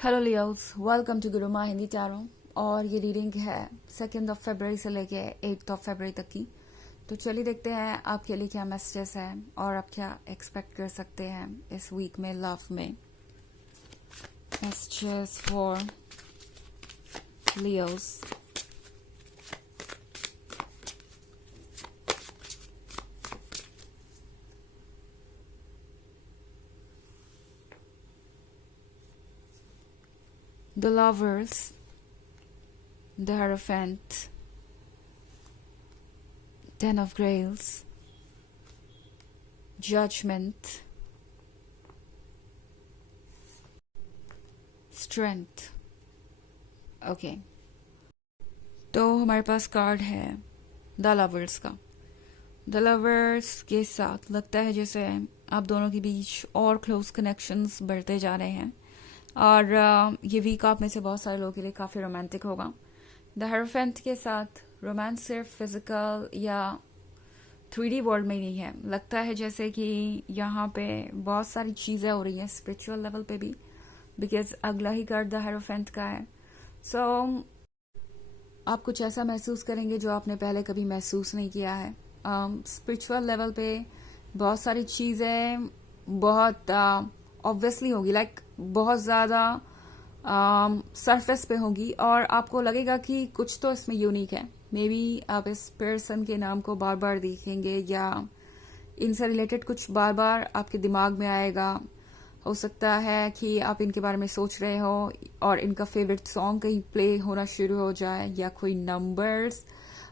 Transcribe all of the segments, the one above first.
Hello Leos, welcome to Guruma Hindi tarot. और ये reading है 2 फरवरी से लेके 8 फरवरी तक की। तो चलिए देखते हैं आपके लिए क्या मैसेजेस हैं और आप क्या एक्सपेक्ट कर सकते हैं इस वीक में लव में। Messages for Leos. The Lovers, The Hierophant, Ten of Grails, Judgment, Strength। Okay, तो हमारे पास कार्ड है द लवर्स का। द लवर्स के साथ लगता है जैसे आप दोनों के बीच और क्लोज कनेक्शंस बढ़ते जा रहे हैं और ये वीक आप में से बहुत सारे लोगों के लिए काफ़ी रोमांटिक होगा। द हेरोफेंट के साथ रोमांस सिर्फ फिजिकल या 3D वर्ल्ड में नहीं है। लगता है जैसे कि यहाँ पे बहुत सारी चीज़ें हो रही हैं स्पिरिचुअल लेवल पे भी, बिकॉज अगला ही कार्ड द हेरोफेंट का है। सो आप कुछ ऐसा महसूस करेंगे जो आपने पहले कभी महसूस नहीं किया है। स्पिरिचुअल लेवल पे बहुत सारी चीज़ें बहुत ऑब्वियसली होगी, लाइक बहुत ज़्यादा सरफेस पे होगी और आपको लगेगा कि कुछ तो इसमें यूनिक है। मे बी आप इस पर्सन के नाम को बार बार देखेंगे या इनसे रिलेटेड कुछ बार बार आपके दिमाग में आएगा। हो सकता है कि आप इनके बारे में सोच रहे हो और इनका फेवरेट सॉन्ग कहीं प्ले होना शुरू हो जाए या कोई नंबर्स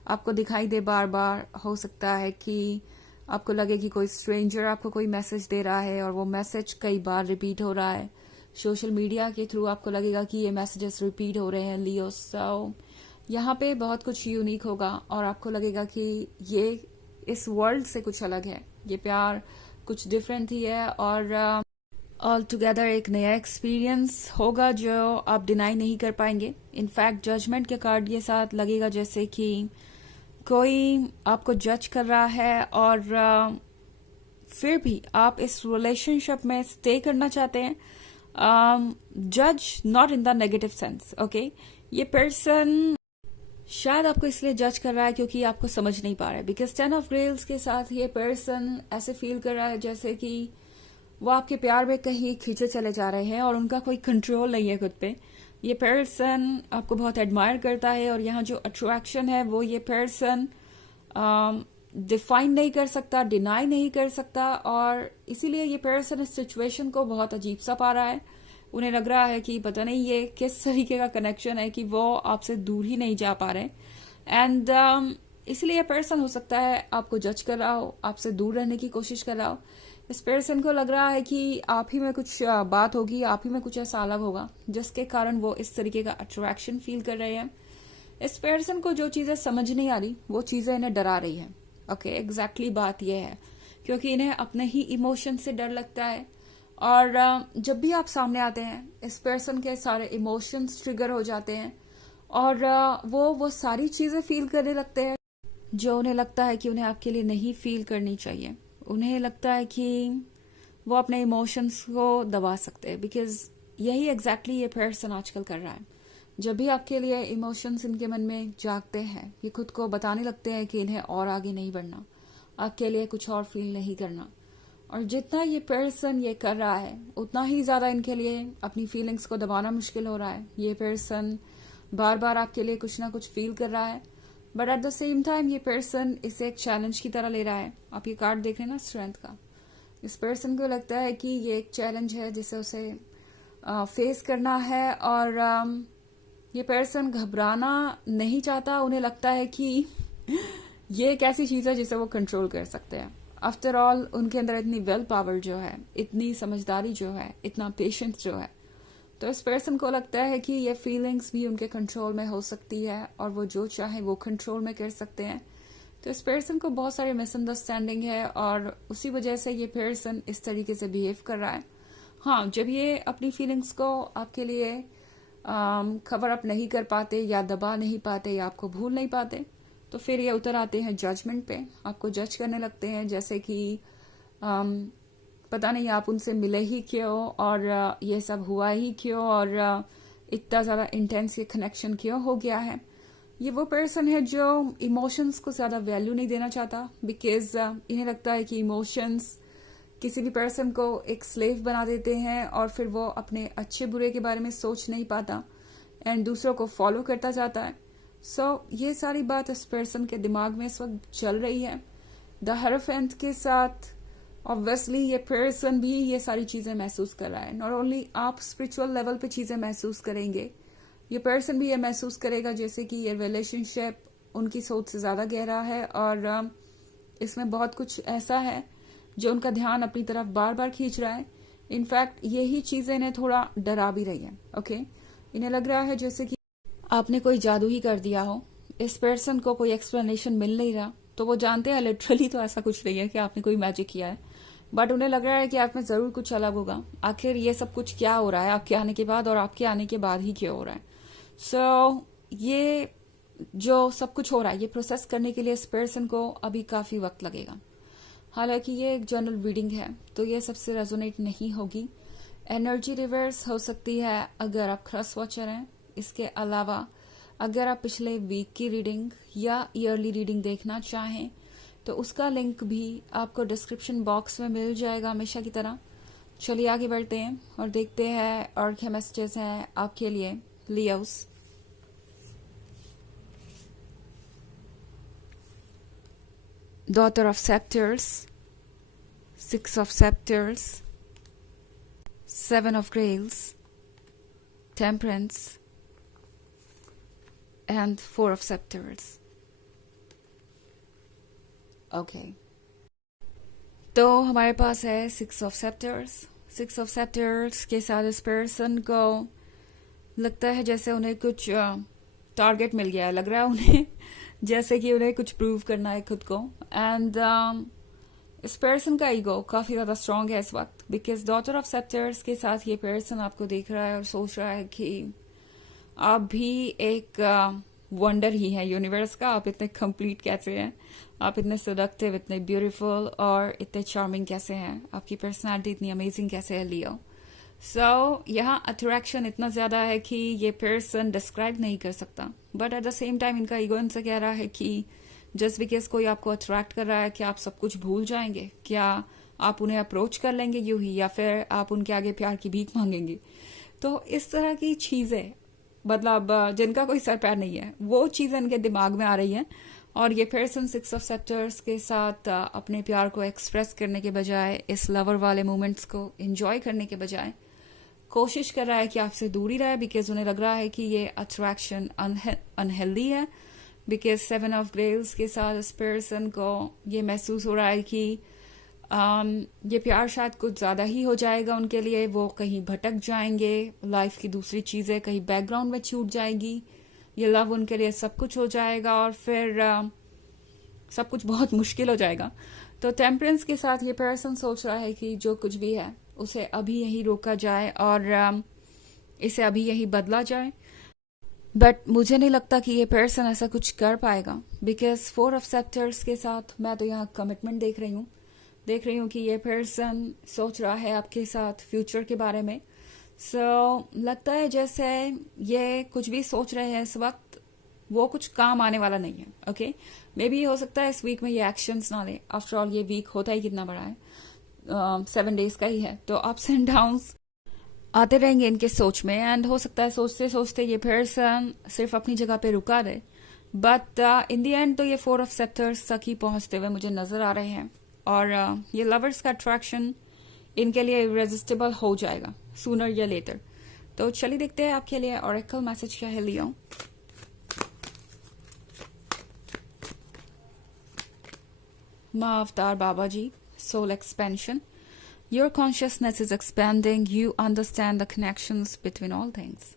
आपको दिखाई दे बार बार। हो सकता है कि आपको लगे कि कोई स्ट्रेंजर आपको कोई मैसेज दे रहा है और वो मैसेज कई बार रिपीट हो रहा है। सोशल मीडिया के थ्रू आपको लगेगा कि ये मैसेजेस रिपीट हो रहे हैं लियो। सो यहाँ पे बहुत कुछ यूनिक होगा और आपको लगेगा कि ये इस वर्ल्ड से कुछ अलग है, ये प्यार कुछ डिफरेंट ही है और ऑल टुगेदर एक नया एक्सपीरियंस होगा जो आप डिनाई नहीं कर पाएंगे। इनफैक्ट जजमेंट के कार्ड के साथ लगेगा जैसे कि कोई आपको जज कर रहा है और फिर भी आप इस रिलेशनशिप में स्टे करना चाहते हैं। जज not in the negative sense, okay. ये पर्सन शायद आपको इसलिए जज कर रहा है क्योंकि आपको समझ नहीं पा रहा है, बिकॉज 10 ऑफ ग्रेल्स के साथ ये पर्सन ऐसे फील कर रहा है जैसे कि वो आपके प्यार में कहीं खींचे चले जा रहे हैं और उनका कोई कंट्रोल नहीं है खुद पे। ये पर्सन आपको बहुत एडमायर करता है और यहाँ जो अट्रैक्शन है वो ये पर्सन डिफाइन नहीं कर सकता, डिनाई नहीं कर सकता और इसीलिए ये पर्सन इस सिचुएशन को बहुत अजीब सा पा रहा है। उन्हें लग रहा है कि पता नहीं ये किस तरीके का कनेक्शन है कि वो आपसे दूर ही नहीं जा पा रहे एंड इसलिए ये पर्सन हो सकता है आपको जज कर रहा हो, आपसे दूर रहने की कोशिश कर रहा हो। इस पर्सन को लग रहा है कि आप ही में कुछ बात होगी, आप ही में कुछ ऐसा अलग होगा जिसके कारण वो इस तरीके का अट्रैक्शन फील कर रहे हैं। इस पर्सन को जो चीजें समझ नहीं आ रही वो चीजें इन्हें डरा रही है। ओके, एग्जैक्टली बात यह है क्योंकि इन्हें अपने ही इमोशन से डर लगता है और जब भी आप सामने आते हैं इस पर्सन के सारे इमोशंस ट्रिगर हो जाते हैं और वो सारी चीजें फील करने लगते हैं जो उन्हें लगता है कि उन्हें आपके लिए नहीं फील करनी चाहिए। उन्हें लगता है कि वो अपने इमोशंस को दबा सकते हैं, बिकॉज यही एग्जैक्टली ये पर्सन आजकल कर रहा है। जब भी आपके लिए इमोशंस इनके मन में जागते हैं ये खुद को बताने लगते हैं कि इन्हें और आगे नहीं बढ़ना, आपके लिए कुछ और फील नहीं करना। और जितना ये पर्सन ये कर रहा है उतना ही ज्यादा इनके लिए अपनी फीलिंग्स को दबाना मुश्किल हो रहा है। ये पर्सन बार बार आपके लिए कुछ ना कुछ फील कर रहा है but at the same time ये पर्सन इसे एक चैलेंज की तरह ले रहा है। आप ये कार्ड देख रहे हैं ना स्ट्रेंथ का, इस पर्सन को लगता है कि ये एक चैलेंज है जिसे उसे फेस करना है और ये पर्सन घबराना नहीं चाहता। उन्हें लगता है कि ये एक ऐसी चीज है जिसे वो कंट्रोल कर सकते हैं। आफ्टर ऑल उनके अंदर इतनी वेल पावर जो है, इतनी समझदारी जो है, इतना पेशेंस जो है, तो इस पर्सन को लगता है कि ये फीलिंग्स भी उनके कंट्रोल में हो सकती है और वो जो चाहे वो कंट्रोल में कर सकते हैं। तो इस पर्सन को बहुत सारे मिसअंडरस्टैंडिंग है और उसी वजह से ये पर्सन इस तरीके से बिहेव कर रहा है। हाँ, जब ये अपनी फीलिंग्स को आपके लिए कवर अप नहीं कर पाते या दबा नहीं पाते या आपको भूल नहीं पाते तो फिर ये उतर आते हैं जजमेंट पे, आपको जज करने लगते हैं जैसे कि पता नहीं आप उनसे मिले ही क्यों, और ये सब हुआ ही क्यों, और इतना ज़्यादा इंटेंस ये कनेक्शन क्यों हो गया है। ये वो पर्सन है जो इमोशंस को ज़्यादा वैल्यू नहीं देना चाहता, बिकॉज इन्हें लगता है कि इमोशंस किसी भी पर्सन को एक स्लेव बना देते हैं, और फिर वो अपने अच्छे बुरे के बारे में सोच नहीं पाता एंड दूसरों को फॉलो करता जाता है। ये सारी बात इस पर्सन के दिमाग में इस वक्त चल रही है। द हरफेंट के साथ ऑब्वियसली ये पर्सन भी ये सारी चीजें महसूस कर रहा है। नॉट ओनली आप स्पिरिचुअल लेवल पे चीजें महसूस करेंगे, ये पर्सन भी ये महसूस करेगा जैसे कि ये रिलेशनशिप उनकी सोच से ज्यादा गहरा है, और इसमें बहुत कुछ ऐसा है जो उनका ध्यान अपनी तरफ बार बार खींच रहा है। इनफैक्ट यही चीजें इन्हें थोड़ा डरा भी रही है। ओके, इन्हें लग रहा है जैसे कि आपने कोई जादू ही कर दिया हो। इस पर्सन को कोई एक्सप्लेनेशन मिल नहीं रहा, तो वो जानते हैं लिटरली तो ऐसा कुछ नहीं है कि आपने कोई मैजिक किया है, बट उन्हें लग रहा है कि आप में जरूर कुछ अलग होगा। आखिर ये सब कुछ क्या हो रहा है आपके आने के बाद, और आपके आने के बाद ही क्यों हो रहा है। ये जो सब कुछ हो रहा है ये प्रोसेस करने के लिए इस पर्सन को अभी काफी वक्त लगेगा। हालांकि ये एक जनरल रीडिंग है तो ये सबसे रेजोनेट नहीं होगी। एनर्जी रिवर्स हो सकती है अगर आप क्रॉस वॉचर हैं। इसके अलावा अगर आप पिछले वीक की रीडिंग या ईयरली रीडिंग देखना चाहें तो उसका लिंक भी आपको डिस्क्रिप्शन बॉक्स में मिल जाएगा हमेशा की तरह। चलिए आगे बढ़ते हैं और देखते हैं और क्या मैसेजेस हैं आपके लिए Leos. Daughter of Scepters, Six of Scepters, Seven of Grails, Temperance, and Four of Scepters. Okay. तो हमारे पास है Six of Scepters. Six of Scepters के साथ इस पर्सन को लगता है जैसे उन्हें कुछ टारगेट मिल गया है। लग रहा है उन्हें जैसे कि उन्हें कुछ प्रूव करना है खुद को। एंड इस पर्सन का ईगो काफी ज्यादा स्ट्रांग है इस वक्त, बिकॉज डॉटर ऑफ सेप्टर्स के साथ ये पर्सन आपको देख रहा है और सोच रहा है कि आप भी एक वंडर ही है यूनिवर्स का। आप इतने कंप्लीट कैसे हैं, आप इतने सेडक्टिव, इतने ब्यूटीफुल और इतने चार्मिंग कैसे हैं, आपकी पर्सनालिटी इतनी अमेजिंग कैसे है लियो। यहाँ अट्रैक्शन इतना ज्यादा है कि ये पर्सन डिस्क्राइब नहीं कर सकता, but at the same time इनका ईगो इनसे कह रहा है कि जस्ट बिकॉज कोई आपको अट्रैक्ट कर रहा है क्या आप सब कुछ भूल जाएंगे, क्या आप उन्हें अप्रोच कर लेंगे यूं ही, या फिर आप उनके आगे प्यार की भीख मांगेंगे। तो इस तरह की चीजें मतलब जिनका कोई सर पैर नहीं है वो चीजें इनके दिमाग में आ रही हैं। और ये पर्सन सिक्स ऑफ सेप्टर्स के साथ अपने प्यार को एक्सप्रेस करने के बजाय, इस लवर वाले मोमेंट्स को एंजॉय करने के बजाय कोशिश कर रहा है कि आपसे दूरी रहे, बिकॉज उन्हें लग रहा है कि ये अट्रैक्शन अनहेल्दी है। बिकॉज सेवन ऑफ ग्रेल्स के साथ इस पर्सन को ये महसूस हो रहा है कि ये प्यार शायद कुछ ज्यादा ही हो जाएगा उनके लिए। वो कहीं भटक जाएंगे, लाइफ की दूसरी चीजें कहीं बैकग्राउंड में छूट जाएगी, ये लव उनके लिए सब कुछ हो जाएगा और फिर सब कुछ बहुत मुश्किल हो जाएगा। तो टेम्परेंस के साथ ये पर्सन सोच रहा है कि जो कुछ भी है उसे अभी यही रोका जाए और इसे अभी यही बदला जाए। बट मुझे नहीं लगता कि ये पर्सन ऐसा कुछ कर पाएगा, बिकॉज फोर ऑफ सेप्टर्स के साथ मैं तो यहाँ कमिटमेंट देख रही हूँ कि ये पर्सन सोच रहा है आपके साथ फ्यूचर के बारे में। लगता है जैसे ये कुछ भी सोच रहे हैं इस वक्त वो कुछ काम आने वाला नहीं है। ओके, मे बी हो सकता है इस वीक में ये एक्शंस ना ले। आफ्टर ऑल ये वीक होता ही कितना बड़ा है, 7 days का ही है, तो अप्स एंड डाउन्स आते रहेंगे इनके सोच में। एंड हो सकता है सोचते सोचते ये पर्सन सिर्फ अपनी जगह पे रुका रहे, बट इन दी एंड तो ये फोर ऑफ सेप्टर्स तक ही पहुंचते हुए मुझे नजर आ रहे हैं। और ये लवर्स का अट्रैक्शन इनके लिए इरेजिस्टिबल हो जाएगा सूनर या लेटर। तो चलिए देखते हैं आपके लिए ऑरेकल मैसेज क्या है लियो। माँ अवतार बाबा जी, soul expansion. Your consciousness is expanding. You understand the connections between all things.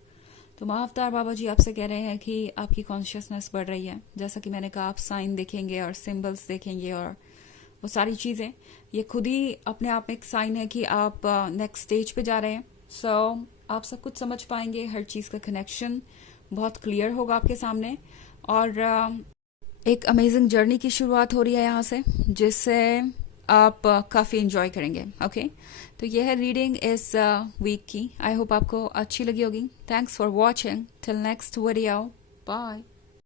तो महाअवतार बाबा जी आपसे कह रहे हैं कि आपकी कॉन्शियसनेस बढ़ रही है। जैसा कि मैंने कहा, आप साइन देखेंगे और सिंबल्स देखेंगे और वो सारी चीजें, ये खुद ही अपने आप में एक साइन है कि आप नेक्स्ट स्टेज पे जा रहे हैं। आप सब कुछ समझ पाएंगे, हर चीज का कनेक्शन बहुत क्लियर होगा आपके सामने और एक अमेजिंग जर्नी की शुरुआत हो रही है यहाँ से, जिससे आप काफ़ी इंजॉय करेंगे। ओके, तो यह है रीडिंग इस वीक की। आई होप आपको अच्छी लगी होगी। Thanks for watching. Till next video, bye.